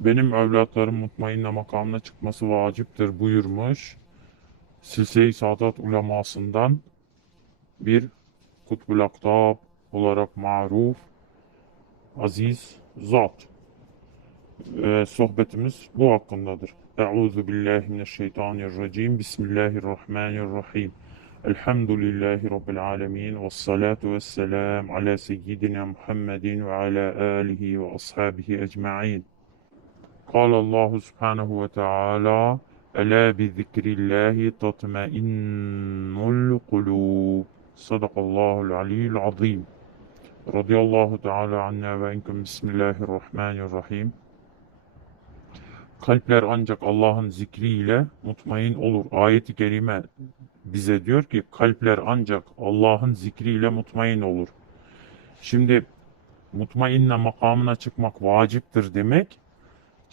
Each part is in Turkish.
benim evlatlarım mutmainne makamına çıkması vaciptir buyurmuş. Silsile-i Saadat ulemasından bir Kutbul Aktab olarak maruf aziz zat. Ve sohbetimiz bu hakkındadır. Euzu billahi mineşşeytanirracim. Bismillahirrahmanirrahim. Elhamdülillahi Rabbil alemin. Ve salatu ve selam ala seyyidina Muhammedin ve ala alihi ve ashabihi ecma'in. قال الله سبحانه وتعالى ألا بذكر الله تطمئن القلوب صدق الله العلي العظيم رضي الله تعالى عنا وعنكم بسم الله الرحمن الرحيم Kalpler ancak Allah'ın zikriyle mutmain olur. Ayeti kerime bize diyor ki kalpler ancak Allah'ın zikriyle mutmain olur. Şimdi mutmainne makamına çıkmak vaciptir demek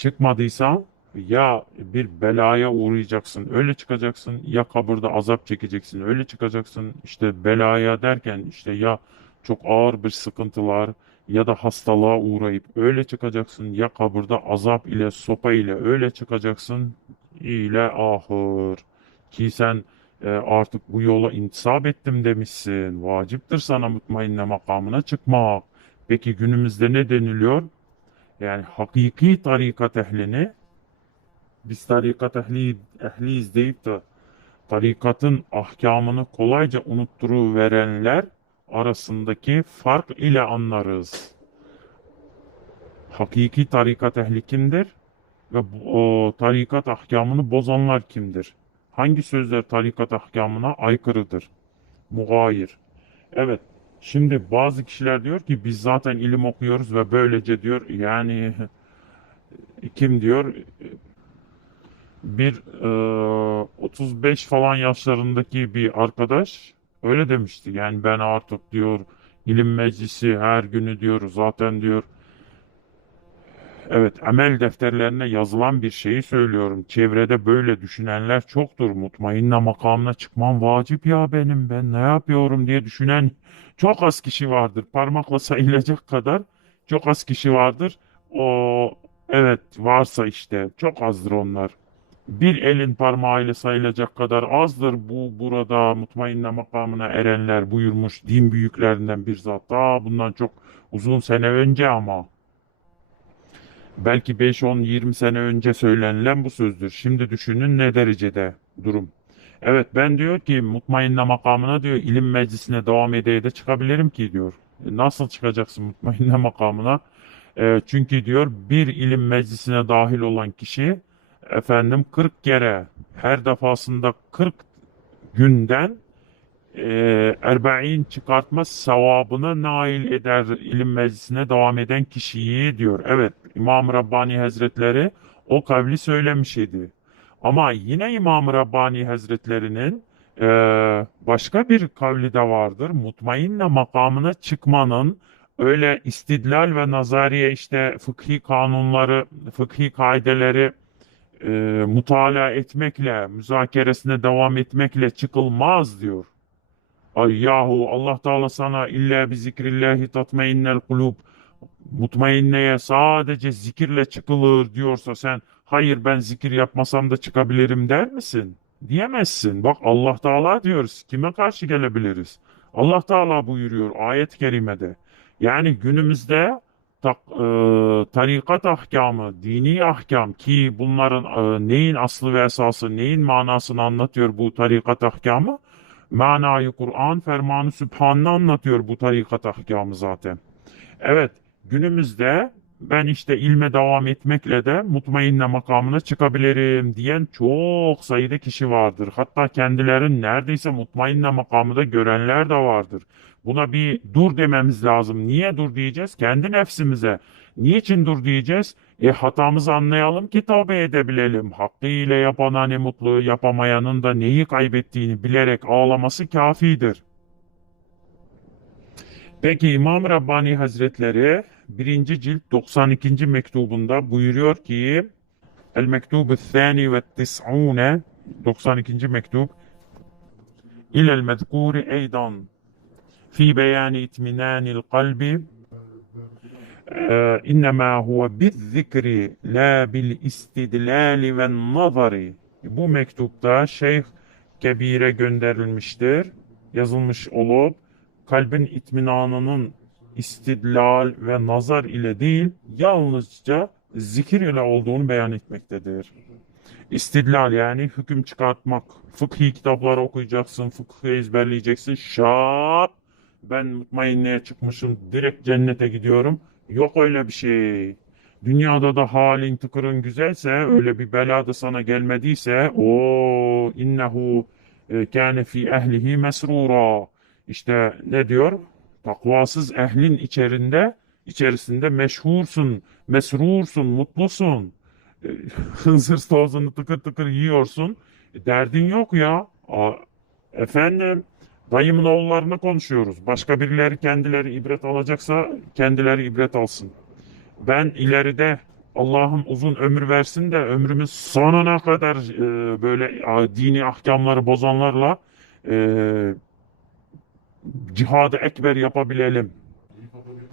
çıkmadıysa ya bir belaya uğrayacaksın öyle çıkacaksın ya kabirde azap çekeceksin öyle çıkacaksın. İşte belaya derken işte ya çok ağır bir sıkıntılar ya da hastalığa uğrayıp öyle çıkacaksın ya kabirde azap ile sopa ile öyle çıkacaksın ile ahır. Ki sen e, artık bu yola intisap ettim demişsin. Vaciptir sana mutmainne makamına çıkmak. Peki günümüzde ne deniliyor yani hakiki tarikat ehlini biz tarikat ehli, ehliyiz deyip de tarikatın ahkamını kolayca unutturuverenler arasındaki fark ile anlarız. Hakiki tarikat ehli kimdir? Ve o tarikat ahkamını bozanlar kimdir? Hangi sözler tarikat ahkamına aykırıdır? Mugayir. Evet, Şimdi bazı kişiler diyor ki biz zaten ilim okuyoruz ve böylece diyor yani kim diyor bir e, 35 falan yaşlarındaki bir arkadaş öyle demişti. Yani ben artık diyor ilim meclisi her günü diyor zaten diyor Evet, amel defterlerine yazılan bir şeyi söylüyorum. Çevrede böyle düşünenler çoktur. Mutmainne makamına çıkmam vacip ya benim ben ne yapıyorum diye düşünen çok az kişi vardır. Parmakla sayılacak kadar çok az kişi vardır. O evet varsa işte çok azdır onlar. Bir elin parmağıyla sayılacak kadar azdır bu burada mutmainne makamına erenler buyurmuş din büyüklerinden bir zat. Daha bundan çok uzun sene önce ama. Belki 5, 10, 20 sene önce söylenilen bu sözdür. Şimdi düşünün ne derecede durum. Evet ben diyor ki mutmainne makamına diyor ilim meclisine devam edeye de çıkabilirim ki diyor. E, Nasıl çıkacaksın mutmainne makamına? E, çünkü diyor bir ilim meclisine dahil olan kişi efendim 40 kere her defasında 40 günden e, erbain çıkartma sevabına nail eder ilim meclisine devam eden kişiyi diyor. Evet İmam Rabbani Hazretleri o kavli söylemiş idi. Ama yine İmam Rabbani Hazretlerinin e, başka bir kavli de vardır. Mutmainne makamına çıkmanın öyle istidlal ve nazariye işte fıkhi kanunları, fıkhi kaideleri e, mutala etmekle, müzakeresine devam etmekle çıkılmaz diyor. Ay yahu Allah Teala sana illa bi zikrillahi tatmainnel kulub mutmainneye sadece zikirle çıkılır diyorsa sen hayır ben zikir yapmasam da çıkabilirim der misin? Diyemezsin. Bak Allah Teala diyoruz. Kime karşı gelebiliriz? Allah Teala buyuruyor ayet-i kerimede. Yani günümüzde e, tarikat ahkamı, dini ahkam ki bunların e, neyin aslı ve esası, neyin manasını anlatıyor bu tarikat ahkamı? Manayı Kur'an, fermanı Sübhan'ı anlatıyor bu tarikat ahkamı zaten. Evet, günümüzde ben işte ilme devam etmekle de mutmainne makamına çıkabilirim diyen çok sayıda kişi vardır. Hatta kendilerin neredeyse mutmainne makamında görenler de vardır. Buna bir dur dememiz lazım. Niye dur diyeceğiz? Kendi nefsimize. Niçin dur diyeceğiz? E hatamızı anlayalım ki tövbe edebilelim. Hakkıyla yapana ne mutlu, yapamayanın da neyi kaybettiğini bilerek ağlaması kafidir. Peki İmam Rabbani Hazretleri 1. cilt 92. mektubunda buyuruyor ki El mektubu thani ve tis'une 92. mektup ilel mezkuri eydan fi beyani itminanil kalbi Ee, İnnemâ huve bizzikri la bil istidlali ve nazari. Bu mektupta Şeyh Kebir'e gönderilmiştir. Yazılmış olup kalbin itminanının istidlal ve nazar ile değil yalnızca zikir ile olduğunu beyan etmektedir. İstidlal yani hüküm çıkartmak. Fıkhi kitapları okuyacaksın, fıkhı ezberleyeceksin. Şap ben mutmainliğe çıkmışım, direkt cennete gidiyorum. Yok öyle bir şey. Dünyada da halin tıkırın güzelse, öyle bir bela da sana gelmediyse, o innehu e, kâne fi ehlihi mesrura. İşte ne diyor? Takvasız ehlin içerisinde, içerisinde meşhursun, mesrursun, mutlusun. E, Hınzır tozunu tıkır tıkır yiyorsun. E, Derdin yok ya. Aa, efendim, dayımın oğullarına konuşuyoruz. Başka birileri kendileri ibret alacaksa kendileri ibret alsın. Ben ileride Allah'ım uzun ömür versin de ömrümün sonuna kadar e, böyle a, dini ahkamları bozanlarla e, cihadı ekber yapabilelim.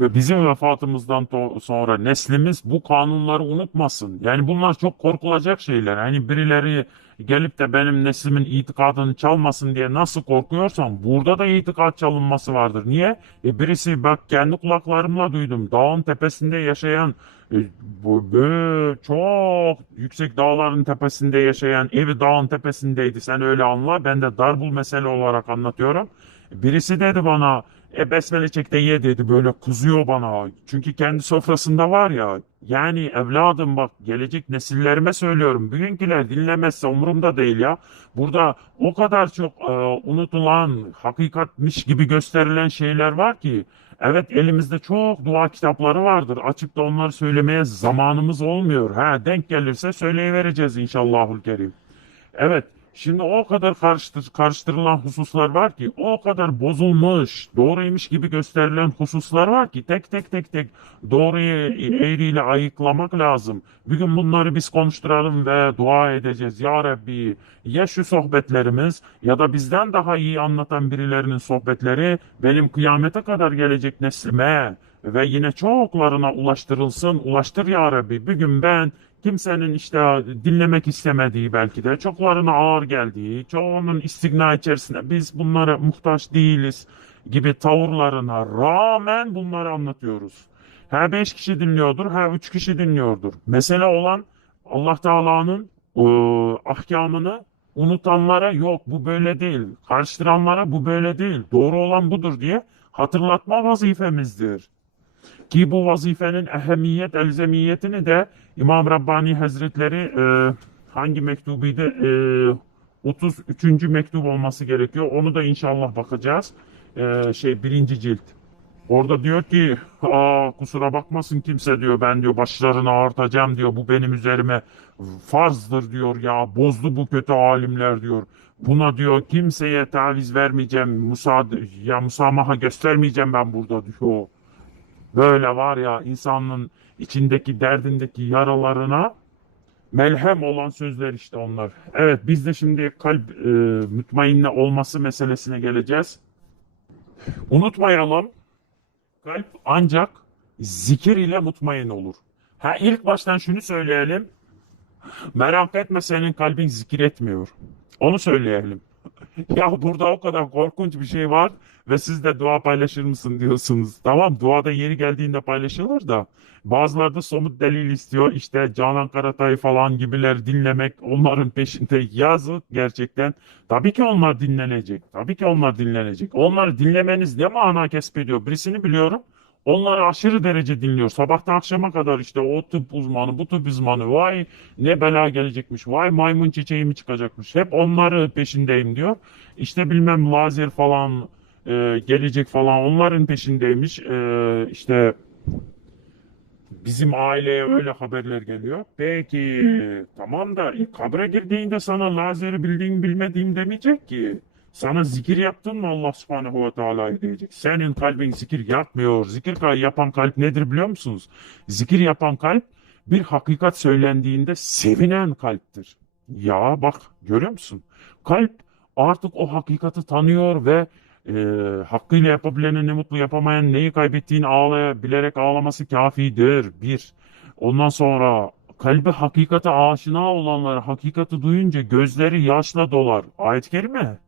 Ve bizim vefatımızdan sonra neslimiz bu kanunları unutmasın. Yani bunlar çok korkulacak şeyler. Hani birileri gelip de benim neslimin itikadını çalmasın diye nasıl korkuyorsam burada da itikat çalınması vardır. Niye? E birisi bak kendi kulaklarımla duydum. Dağın tepesinde yaşayan e, bu böyle çok yüksek dağların tepesinde yaşayan evi dağın tepesindeydi. Sen öyle anla. Ben de darbul mesele olarak anlatıyorum. Birisi dedi bana e besmele çek de ye dedi böyle kızıyor bana. Çünkü kendi sofrasında var ya. Yani evladım bak gelecek nesillerime söylüyorum. Bugünküler dinlemezse umurumda değil ya. Burada o kadar çok e, unutulan, hakikatmiş gibi gösterilen şeyler var ki. Evet elimizde çok dua kitapları vardır. Açıp da onları söylemeye zamanımız olmuyor. Ha denk gelirse söyleyivereceğiz inşallahül kerim. Evet. Şimdi o kadar karıştır, karıştırılan hususlar var ki, o kadar bozulmuş, doğruymuş gibi gösterilen hususlar var ki, tek tek tek tek doğruyu eğriyle ayıklamak lazım. Bugün bunları biz konuşturalım ve dua edeceğiz. Ya Rabbi, ya şu sohbetlerimiz ya da bizden daha iyi anlatan birilerinin sohbetleri benim kıyamete kadar gelecek neslime ve yine çoklarına ulaştırılsın. Ulaştır ya Rabbi. Bugün ben kimsenin işte dinlemek istemediği belki de çoklarına ağır geldiği, çoğunun istigna içerisinde biz bunlara muhtaç değiliz gibi tavırlarına rağmen bunları anlatıyoruz. Ha beş kişi dinliyordur, ha üç kişi dinliyordur. Mesele olan Allah Teala'nın e, ahkamını unutanlara yok bu böyle değil, karıştıranlara bu böyle değil, doğru olan budur diye hatırlatma vazifemizdir. Ki bu vazifenin ehemmiyet, elzemiyetini de İmam Rabbani Hazretleri e, hangi mektubuydu? E, 33. mektup olması gerekiyor. Onu da inşallah bakacağız. E, şey birinci cilt. Orada diyor ki Aa, kusura bakmasın kimse diyor ben diyor başlarını ağartacağım diyor bu benim üzerime farzdır diyor ya bozdu bu kötü alimler diyor. Buna diyor kimseye taviz vermeyeceğim müsaade ya musamaha göstermeyeceğim ben burada diyor. Böyle var ya insanın içindeki derdindeki yaralarına melhem olan sözler işte onlar. Evet biz de şimdi kalp e, mutmainne olması meselesine geleceğiz. Unutmayalım kalp ancak zikir ile mutmain olur. Ha ilk baştan şunu söyleyelim. Merak etme senin kalbin zikir etmiyor. Onu söyleyelim. Ya burada o kadar korkunç bir şey var ve siz de dua paylaşır mısın diyorsunuz. Tamam duada yeri geldiğinde paylaşılır da bazıları da somut delil istiyor. İşte Canan Karatay falan gibiler dinlemek onların peşinde yazık gerçekten. Tabii ki onlar dinlenecek. Tabii ki onlar dinlenecek. Onları dinlemeniz ne mana kesbediyor? Birisini biliyorum. Onları aşırı derece dinliyor. Sabahtan akşama kadar işte o tıp uzmanı, bu tıp uzmanı, vay ne bela gelecekmiş, vay maymun çiçeği mi çıkacakmış. Hep onları peşindeyim diyor. İşte bilmem lazer falan e, gelecek falan onların peşindeymiş. E, işte bizim aileye öyle haberler geliyor. Peki tamam da kabre girdiğinde sana lazeri bildiğin bilmediğin demeyecek ki. Sana zikir yaptın mı Allah subhanehu ve teala diyecek. Senin kalbin zikir yapmıyor. Zikir yapan kalp nedir biliyor musunuz? Zikir yapan kalp bir hakikat söylendiğinde sevinen kalptir. Ya bak görüyor musun? Kalp artık o hakikati tanıyor ve e, hakkıyla yapabilene ne mutlu yapamayan neyi kaybettiğini ağlaya, bilerek ağlaması kafidir. Bir. Ondan sonra kalbi hakikate aşina olanlar hakikati duyunca gözleri yaşla dolar. Ayet-i kerime.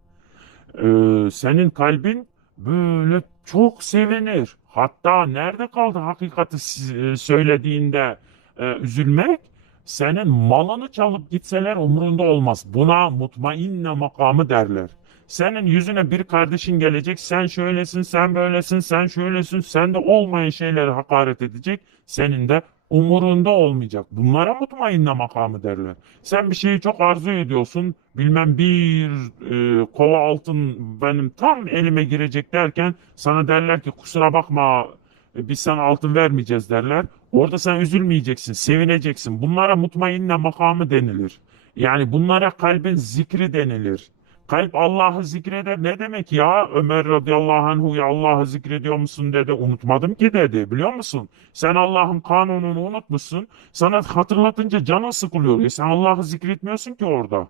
Ee, senin kalbin böyle çok sevinir. Hatta nerede kaldı hakikati e, söylediğinde e, üzülmek? Senin malını çalıp gitseler umurunda olmaz. Buna mutmainne makamı derler. Senin yüzüne bir kardeşin gelecek, sen şöylesin, sen böylesin, sen şöylesin, sen de olmayan şeyleri hakaret edecek, senin de umurunda olmayacak. Bunlara mutmainne makamı derler. Sen bir şeyi çok arzu ediyorsun, bilmem bir e, kova altın benim tam elime girecek derken sana derler ki kusura bakma biz sana altın vermeyeceğiz derler. Orada sen üzülmeyeceksin, sevineceksin. Bunlara mutmainne makamı denilir. Yani bunlara kalbin zikri denilir. Kalp Allah'ı zikreder. Ne demek ya? Ömer radıyallahu anhu ya Allah'ı zikrediyor musun dedi. Unutmadım ki dedi. Biliyor musun? Sen Allah'ın kanununu unutmuşsun. Sana hatırlatınca canın sıkılıyor. E sen Allah'ı zikretmiyorsun ki orada.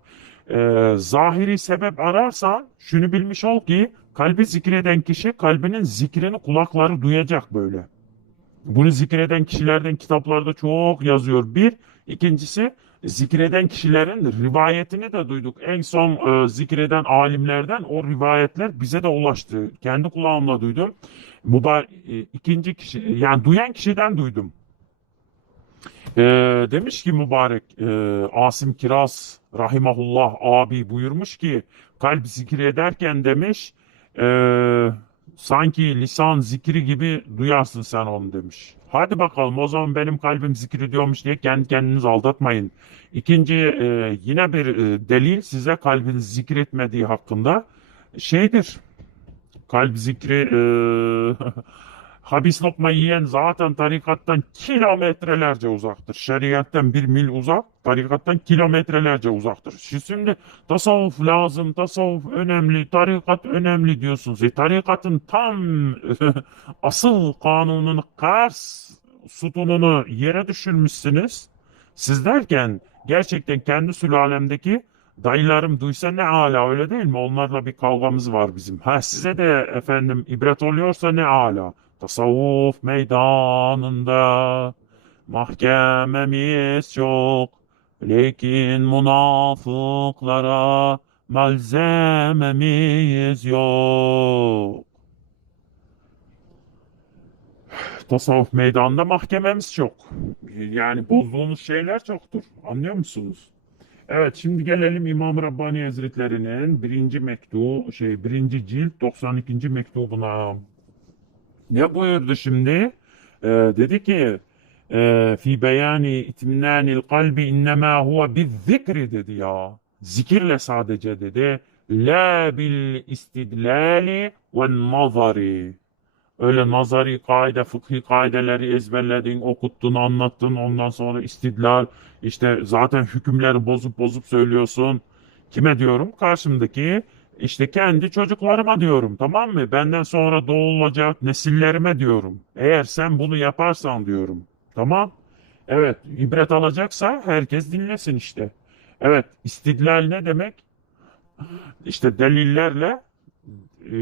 Ee, zahiri sebep ararsan şunu bilmiş ol ki kalbi zikreden kişi kalbinin zikrini kulakları duyacak böyle. Bunu zikreden kişilerden kitaplarda çok yazıyor. Bir, ikincisi zikreden kişilerin rivayetini de duyduk. En son e, zikreden alimlerden o rivayetler bize de ulaştı. Kendi kulağımla duydum. Mübar e, ikinci kişi yani duyan kişiden duydum. E, demiş ki mübarek e, Asim Kiraz rahimahullah abi buyurmuş ki kalp zikri ederken demiş e, sanki lisan zikri gibi duyarsın sen onu demiş. Hadi bakalım o zaman benim kalbim zikri diyormuş diye kendi kendinizi aldatmayın. İkinci e, yine bir e, delil size kalbin zikretmediği hakkında şeydir. Kalp zikri e, habis lokma yiyen zaten tarikattan kilometrelerce uzaktır. Şeriatten bir mil uzak, tarikattan kilometrelerce uzaktır. Şimdi tasavvuf lazım, tasavvuf önemli, tarikat önemli diyorsunuz. E, tarikatın tam asıl kanununu, kars sütununu yere düşürmüşsünüz. Siz derken gerçekten kendi sülalemdeki dayılarım duysa ne ala öyle değil mi? Onlarla bir kavgamız var bizim. Ha size de efendim ibret oluyorsa ne ala. Tasavvuf meydanında mahkememiz çok. Lakin münafıklara malzememiz yok. Tasavvuf meydanında mahkememiz çok. Yani bozduğumuz şeyler çoktur. Anlıyor musunuz? Evet şimdi gelelim İmam Rabbani Hazretleri'nin birinci mektubu şey birinci cilt 92. mektubuna. Ne buyurdu şimdi? Ee, dedi ki e, fi beyani itminanil kalbi innema huve bizzikri dedi ya. Zikirle sadece dedi. La bil istidlali ve nazari. Öyle nazari kaide, fıkhi kaideleri ezberledin, okuttun, anlattın. Ondan sonra istidlal, işte zaten hükümleri bozup bozup söylüyorsun. Kime diyorum? Karşımdaki işte kendi çocuklarıma diyorum tamam mı? Benden sonra doğulacak nesillerime diyorum. Eğer sen bunu yaparsan diyorum. Tamam? Evet, ibret alacaksa herkes dinlesin işte. Evet, istidlal ne demek? İşte delillerle e,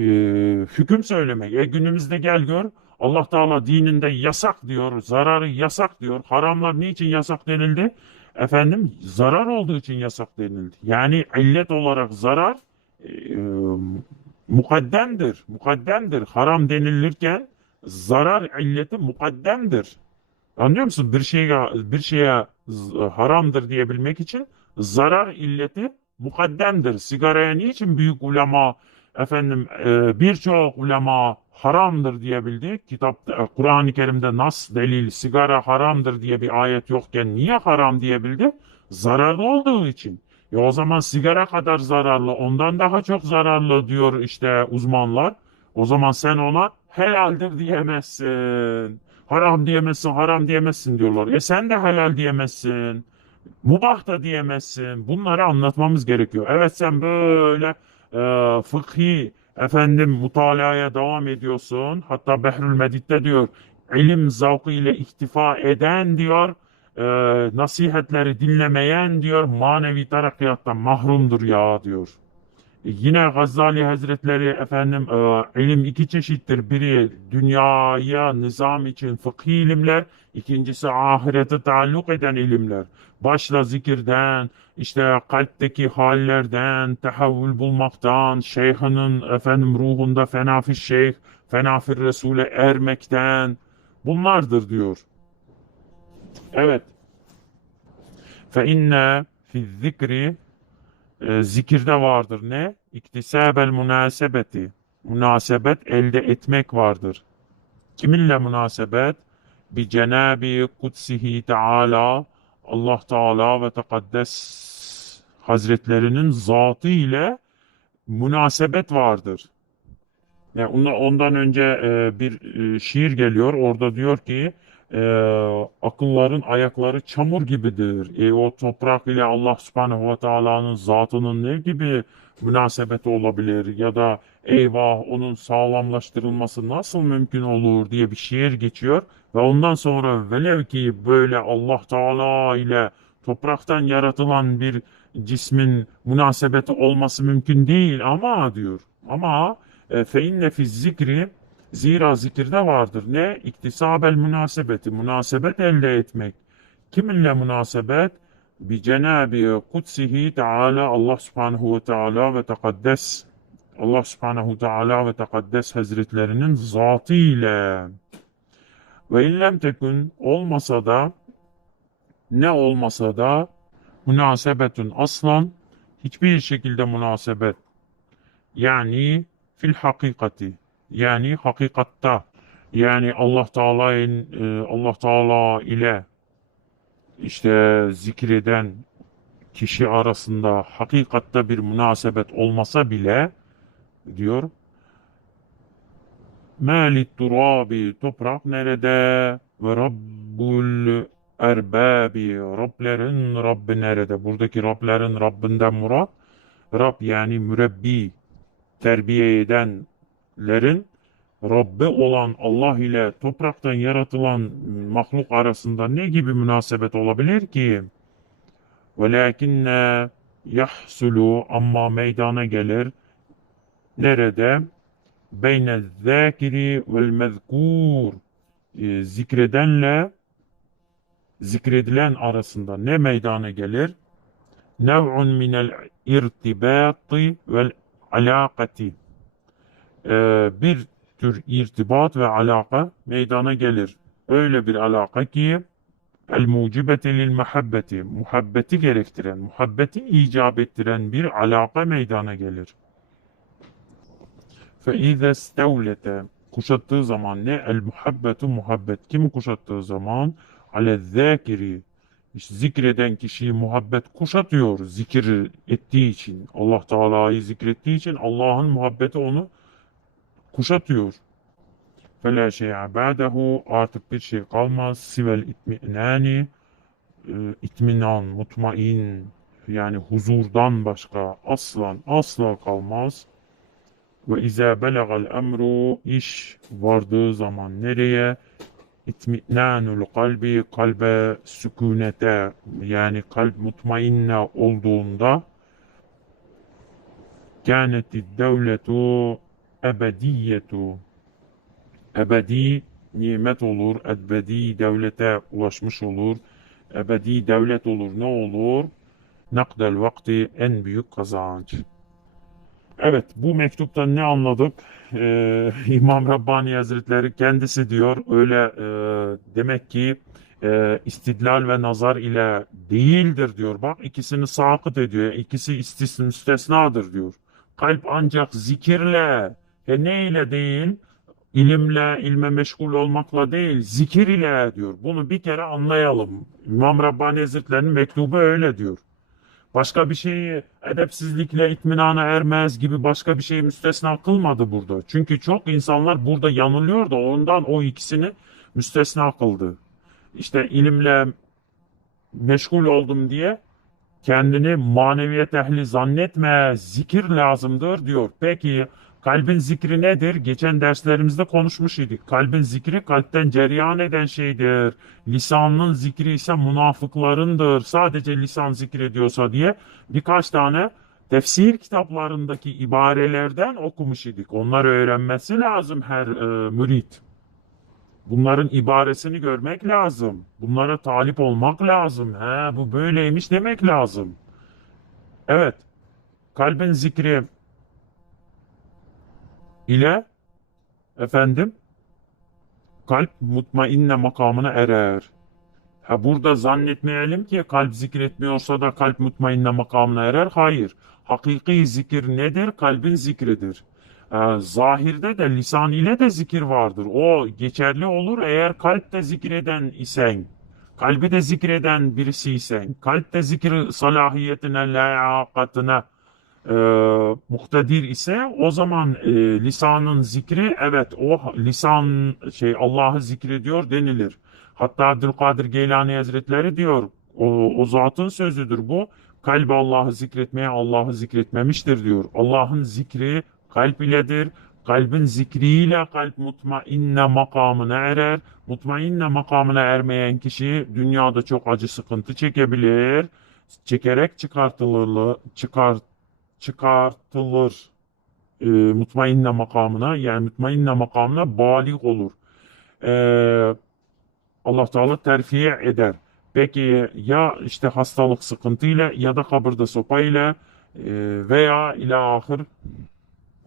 hüküm söylemek. E günümüzde gel gör Allah Teala dininde yasak diyor, zararı yasak diyor. Haramlar niçin yasak denildi? Efendim zarar olduğu için yasak denildi. Yani illet olarak zarar e, mukaddemdir. Mukaddemdir. Haram denilirken zarar illeti mukaddemdir. Anlıyor musun? Bir şeye bir şeye haramdır diyebilmek için zarar illeti mukaddemdir. Sigaraya niçin büyük ulema efendim e, birçok ulema haramdır diyebildi. Kitapta e, Kur'an-ı Kerim'de nas delil sigara haramdır diye bir ayet yokken niye haram diyebildi? Zararlı olduğu için. Ya o zaman sigara kadar zararlı, ondan daha çok zararlı diyor işte uzmanlar. O zaman sen ona helaldir diyemezsin. Haram diyemezsin, haram diyemezsin diyorlar. E sen de helal diyemezsin. Mubah da diyemezsin. Bunları anlatmamız gerekiyor. Evet sen böyle e, fıkhi efendim mutalaya devam ediyorsun. Hatta Behrül Medid'de diyor ilim zavkı ile iktifa eden diyor e, nasihatleri dinlemeyen diyor manevi terakkiyattan mahrumdur ya diyor. Yine Gazali Hazretleri efendim e, ilim iki çeşittir. Biri dünyaya nizam için fıkhi ilimler, ikincisi ahirete taalluk eden ilimler. Başla zikirden, işte kalpteki hallerden, tehavvül bulmaktan, şeyhinin efendim ruhunda fenafir şeyh, fenafir Resul'e ermekten bunlardır diyor. Evet. Fe inne fi zikri e, zikirde vardır ne? İktisabel münasebeti. Münasebet elde etmek vardır. Kiminle münasebet? Bi Cenab-ı Kutsihi Teala Allah Teala ve Tekaddes Hazretlerinin zatı ile münasebet vardır. Yani ondan önce e, bir e, şiir geliyor. Orada diyor ki e, akılların ayakları çamur gibidir. E, o toprak ile Allah Subhanahu ve Taala'nın zatının ne gibi münasebeti olabilir? Ya da eyvah onun sağlamlaştırılması nasıl mümkün olur diye bir şiir geçiyor. Ve ondan sonra velev ki böyle Allah Teala ile topraktan yaratılan bir cismin münasebeti olması mümkün değil ama diyor. Ama e, fe inne fiz zikri zira zikirde vardır. Ne? İktisabel münasebeti. Münasebet elde etmek. Kiminle münasebet? Bi Cenab-ı Kutsihi Teala Allah Subhanahu ve Teala ve Tekaddes Allah Subhanahu Teala ve Tekaddes Hazretlerinin zatı ve illem tekün olmasa da ne olmasa da münasebetün aslan hiçbir şekilde münasebet yani fil hakikati yani hakikatta yani Allah Teala'nın e, Allah Teala ile işte zikreden kişi arasında hakikatta bir münasebet olmasa bile diyor Malit turabi toprak nerede ve Rabbul erbabi Rablerin Rabbi nerede? Buradaki Rablerin Rabbinden murat Rab yani mürebbi terbiye edenlerin Rabbi olan Allah ile topraktan yaratılan mahluk arasında ne gibi münasebet olabilir ki? Velakinne yahsulu ama meydana gelir. Nerede? Beyne zâkiri vel mezkur. E, Zikredenle zikredilen arasında ne meydana gelir? Nev'un minel irtibati vel alakati. Ee, bir tür irtibat ve alaka meydana gelir. Öyle bir alaka ki el mucibete lil muhabbeti muhabbeti gerektiren, muhabbeti icap ettiren bir alaka meydana gelir. Fe ize stevlete kuşattığı zaman ne? El muhabbetu muhabbet. Kimi kuşattığı zaman? Ale zâkiri işte zikreden kişiyi muhabbet kuşatıyor zikir ettiği için. Allah Teala'yı zikrettiği için Allah'ın muhabbeti onu kuşatıyor. فَلَا شَيْءَ بَعْدَهُ Artık bir şey kalmaz. Sivel itminani e, itminan, mutmain yani huzurdan başka aslan asla kalmaz. Ve izâ belagal emru iş vardığı zaman nereye? İtminanul kalbi kalbe sükunete yani kalp mutmainne olduğunda kâneti devletu ebediyetu ebedi nimet olur, ebedi devlete ulaşmış olur, ebedi devlet olur. Ne olur? Nakdel vakti en büyük kazanç. Evet, bu mektuptan ne anladık? Ee, İmam Rabbani Hazretleri kendisi diyor, öyle e, demek ki e, istidlal ve nazar ile değildir diyor. Bak ikisini sakıt ediyor, ikisi müstesnadır diyor. Kalp ancak zikirle, e ne değil? ilimle, ilme meşgul olmakla değil, zikir ile diyor. Bunu bir kere anlayalım. İmam Rabbani Hazretleri'nin mektubu öyle diyor. Başka bir şeyi edepsizlikle itminana ermez gibi başka bir şeyi müstesna kılmadı burada. Çünkü çok insanlar burada yanılıyor da ondan o ikisini müstesna kıldı. İşte ilimle meşgul oldum diye kendini maneviyet ehli zannetme, zikir lazımdır diyor. Peki kalbin zikri nedir? Geçen derslerimizde konuşmuş idik. Kalbin zikri kalpten cereyan eden şeydir. Lisanın zikri ise münafıklarındır. Sadece lisan zikrediyorsa diye birkaç tane tefsir kitaplarındaki ibarelerden okumuş idik. Onları öğrenmesi lazım her e, mürit. Bunların ibaresini görmek lazım. Bunlara talip olmak lazım. He, bu böyleymiş demek lazım. Evet, kalbin zikri ile efendim kalp mutmainne makamına erer. Ha burada zannetmeyelim ki kalp zikretmiyorsa da kalp mutmainne makamına erer. Hayır. Hakiki zikir nedir? Kalbin zikridir. Ee, zahirde de lisan ile de zikir vardır. O geçerli olur eğer kalp de zikreden isen, kalbi de zikreden birisi isen, kalp de zikir salahiyetine, layakatine e, muhtedir ise o zaman e, lisanın zikri evet o lisan şey Allah'ı zikrediyor denilir. Hatta Abdülkadir Geylani Hazretleri diyor o, o zatın sözüdür bu. Kalbi Allah'ı zikretmeye Allah'ı zikretmemiştir diyor. Allah'ın zikri kalp iledir. Kalbin zikriyle kalp mutmainne makamına erer. Mutmainne makamına ermeyen kişi dünyada çok acı sıkıntı çekebilir. Çekerek çıkartılır, çıkart, çıkartılır e, mutmainne makamına yani mutmainne makamına balik olur. E, Allah Teala terfiye eder. Peki ya işte hastalık sıkıntıyla ya da kabirde sopayla e, veya ila ahir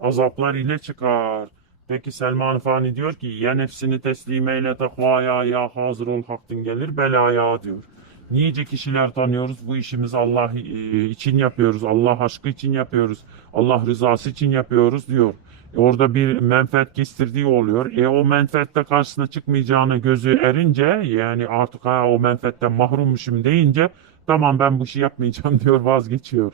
azaplar ile çıkar. Peki Selman Fani diyor ki ya nefsini teslim eyle takvaya ya hazır ol hakkın gelir belaya diyor. Nice kişiler tanıyoruz bu işimizi Allah e, için yapıyoruz. Allah aşkı için yapıyoruz. Allah rızası için yapıyoruz diyor. Orada bir menfaat kestirdiği oluyor. E o menfaatte karşısına çıkmayacağını gözü erince yani artık ha o menfaatten mahrummuşum deyince tamam ben bu işi yapmayacağım diyor vazgeçiyor.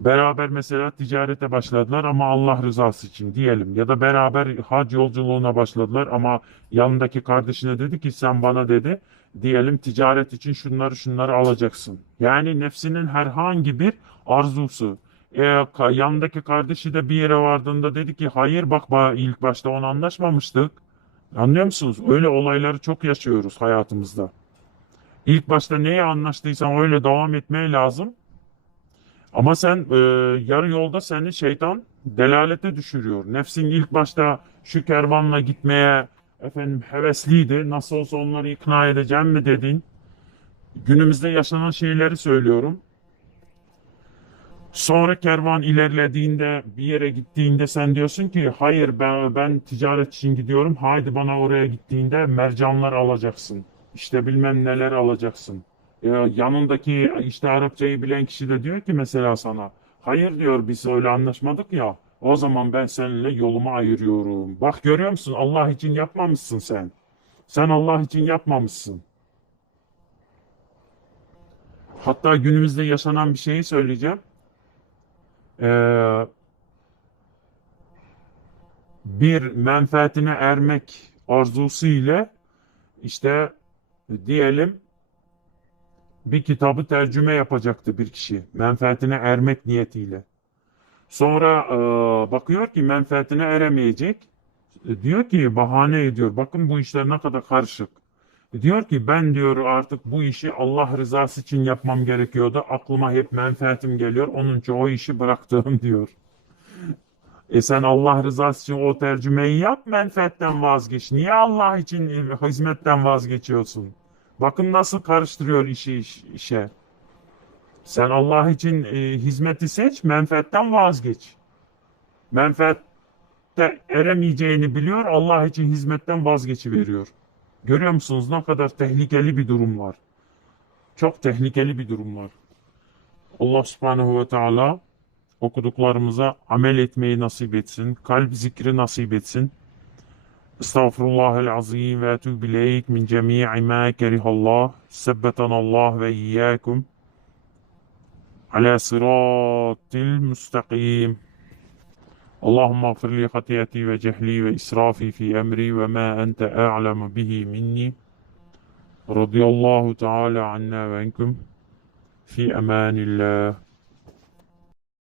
Beraber mesela ticarete başladılar ama Allah rızası için diyelim. Ya da beraber hac yolculuğuna başladılar ama yanındaki kardeşine dedi ki sen bana dedi diyelim ticaret için şunları şunları alacaksın. Yani nefsinin herhangi bir arzusu. E, yanındaki kardeşi de bir yere vardığında dedi ki hayır bak ba- ilk başta onu anlaşmamıştık. Anlıyor musunuz? Öyle olayları çok yaşıyoruz hayatımızda. İlk başta neye anlaştıysan öyle devam etmeye lazım. Ama sen e, yarı yolda seni şeytan delalete düşürüyor. Nefsin ilk başta şu kervanla gitmeye efendim hevesliydi. Nasıl olsa onları ikna edeceğim mi dedin. Günümüzde yaşanan şeyleri söylüyorum. Sonra kervan ilerlediğinde bir yere gittiğinde sen diyorsun ki hayır ben, ben ticaret için gidiyorum. Haydi bana oraya gittiğinde mercanlar alacaksın. İşte bilmem neler alacaksın. Ee, yanındaki işte Arapçayı bilen kişi de diyor ki mesela sana hayır diyor biz öyle anlaşmadık ya o zaman ben seninle yolumu ayırıyorum. Bak görüyor musun Allah için yapmamışsın sen. Sen Allah için yapmamışsın. Hatta günümüzde yaşanan bir şeyi söyleyeceğim. Ee, bir menfaatine ermek arzusu ile işte diyelim bir kitabı tercüme yapacaktı bir kişi menfaatine ermek niyetiyle. Sonra e, bakıyor ki menfaatine eremeyecek. E, diyor ki bahane ediyor. Bakın bu işler ne kadar karışık. E, diyor ki ben diyor artık bu işi Allah rızası için yapmam gerekiyordu. Aklıma hep menfaatim geliyor. Onun için o işi bıraktım diyor. E sen Allah rızası için o tercümeyi yap, menfaatten vazgeç. Niye Allah için hizmetten vazgeçiyorsun? Bakın nasıl karıştırıyor işi iş- işe. Sen Allah için e, hizmeti seç, menfaatten vazgeç. Menfaatte eremeyeceğini biliyor, Allah için hizmetten vazgeçiveriyor. Görüyor musunuz ne kadar tehlikeli bir durum var. Çok tehlikeli bir durum var. Allah subhanehu ve teala okuduklarımıza amel etmeyi nasip etsin. Kalp zikri nasip etsin. Estağfirullahel azim ve etûbü ileyk min cemii ma kerihallah. Sebbetanallah ve iyyakum. على صراط المستقيم. اللهم اغفر لي خطيئتي وجهلي وإسرافي في أمري وما أنت أعلم به مني. رضي الله تعالى عنا وعنكم. في أمان الله.